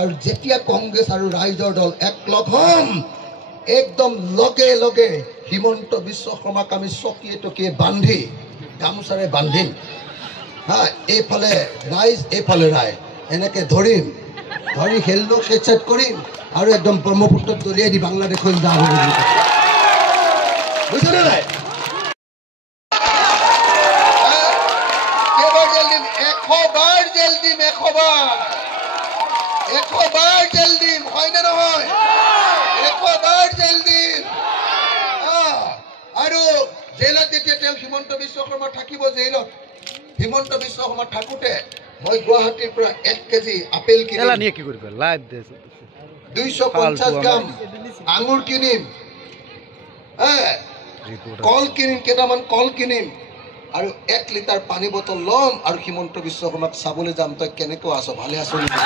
আৰু যেতিয়া কংগ্ৰেছ আৰু ৰাইজৰ দল একলগ হ'ম একদম লগে লগে হিমন্ত বিশ্ব শৰ্মাক আমি চকীয়ে টকীয়ে বান্ধি গামোচাৰে বান্ধিম হা এইফালে ৰাইজ এইফালে ৰাইজ এনেকৈ ধৰিম ধৰি হেল্লো চেট কৰিম আৰু একদম ব্ৰহ্মপুত্ৰত দলিয়াই দি বাংলাদেশলৈ যাম বুজিছেনে নাই কেইবাৰ জেল দিম 100 বাৰ জেল দিম 100 বাৰ জেল দিম হয়নে নহয় 100 বাৰ জেল দিম আৰু জেলত যেতিয়া তেওঁ হিমন্ত বিশ্ব শৰ্মা থাকিব জেলত হিমন্ত বিশ্ব শৰ্মা থাকোঁতে মই গুৱাহাটীৰ পৰা 1 কেজি আপেল কিনিম 250 গ্ৰাম আঙুৰ কিনিম কল কিনিম কেইটামান কল কিনিম আৰু 1 লিটাৰ পানী বটল ল'ম আৰু হিমন্ত বিশ্ব শৰ্মাক চাবলৈ যাম তই কেনেকৈ আছ ভালে আছ নেকি